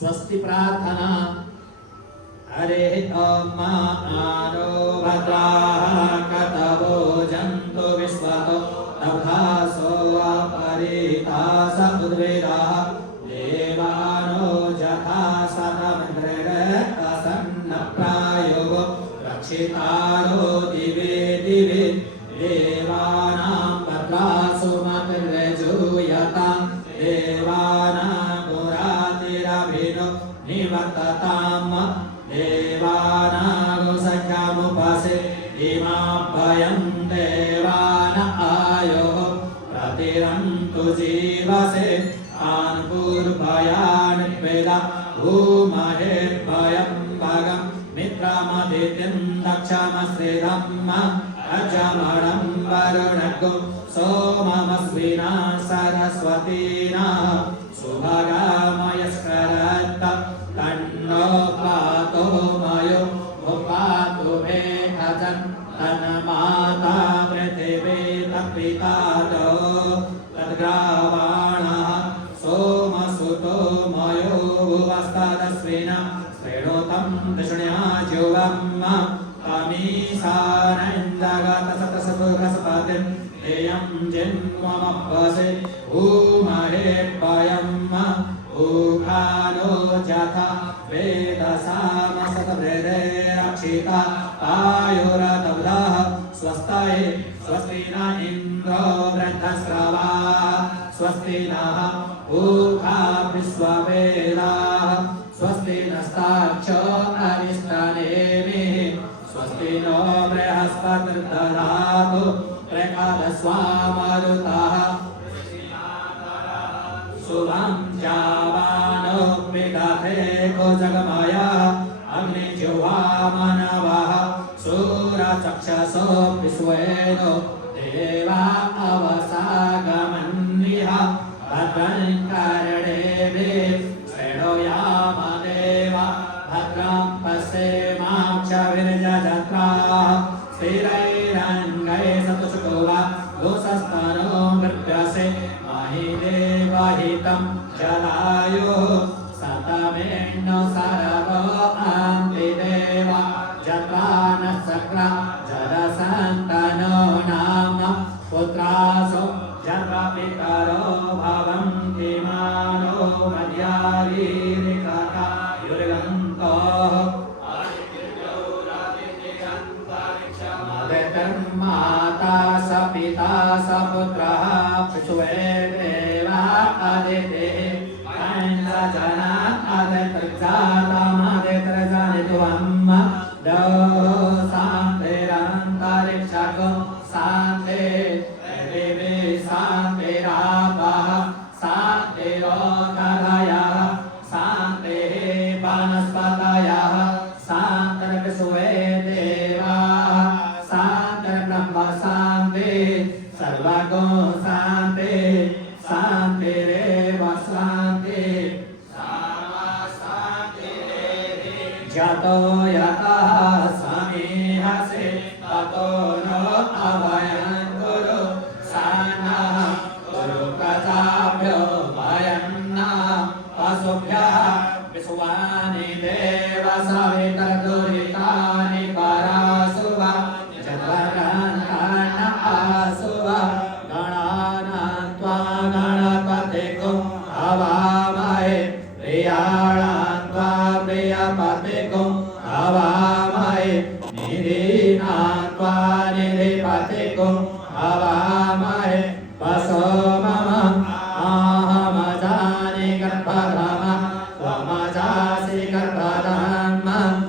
स्वस्ति प्रार्थना। हरे ओम आनो भद्राः कतवो जन्तु विश्वतो नभ्रासो अपरितास उद्वेदाः देवानो जथा सतमन्द्रगसन्नप्रायो रक्षितारो दिवे दिवे देवानां भद्रासु मतिर्यजूयतां देवानां पुरातिरभिनो निवर्तताम् देवानां सख्यामुपसे इमाभयं देवान आयो प्रतिरन्तु जीवसे तान् पूर्वयान् वेदा भूमहेर्भयं भगं मित्रमदितिं दक्षमश्रिधम् अजमणं वरुणगुं सोममस्विना सरस्वतीना सुभगामयस्करत्त तन्नो पातो मयो पातु मे अजन् तन्माता पृथिवी तत्पितादो तद्ग्रावाणः सोमसुतो मयो भुवस्तदस्विना श्रेणोतं दृष्ण्या जुवम् तमीशानन्दगतसतसतुरसपतिं ध्येयं जिन्वमपसे भूमहेर्भयम् भूखानो जथा वेदसामसतवृदे रक्षिता आयुरतब्धः स्वस्ति स्वस्ति न इन्द्रो वृद्धस्रवाः स्वस्ति नः पूषा विश्ववेदाः स्वस्ति नस्तार्क्ष्यो अरिष्टनेमिः स्वस्ति नो बृहस्पतिर्दधातु प्रकाशस्वामरुतः शुभं जावानो विदधे को जगमयः अग्निजिह्वामनवः सूरचक्षसो विश्वेनो देवा अवसागमन्विह भद्रं कर्णेभिः शृणुयामदेव भद्रं पश्येमाक्षभिर्यजत्राः स्थिरैरङ्गैः सतुषको वा दोषस्तनो मृत्युसे महिदेवहितं जलायो सतमेण्यो सरवो अन्तिदेव जत्रा न सक्र जरसन्तनो नाम पुत्रासो जत्रा पितरो भवन्ति मानो मध्यारीरिकका युर्गन्तोः माता स पिता स पुत्रः पितुवे देवा आदिते जना आदित्रजातमादित्रजानित्वम् दो शान्तिरन्तरिक्षको शान्ति पृथिवी शान्तिरापः शान्तिरोषधयः शान्तिः वनस्पतयः शान्तिर्विश्वे देवाः शान्तिर्ब्रह्म शान्ति सर्वगो शान्ति शान्तिरेव शान्ति जतो यतः समीहसे ततो नो अभयं कुरु सानः कुरु प्रजाभ्यो भयं न पशुभ्यः विश्वानि देव सवितर्दुरितानि पराशुभ जगन्नाथ आशुभ गणानां त्वा गणपतिगुं हवामहे प्रियाणां त्वा प्रियपतिगुं हवामहे निधीनां त्वा निधिपतिगुं हवामहे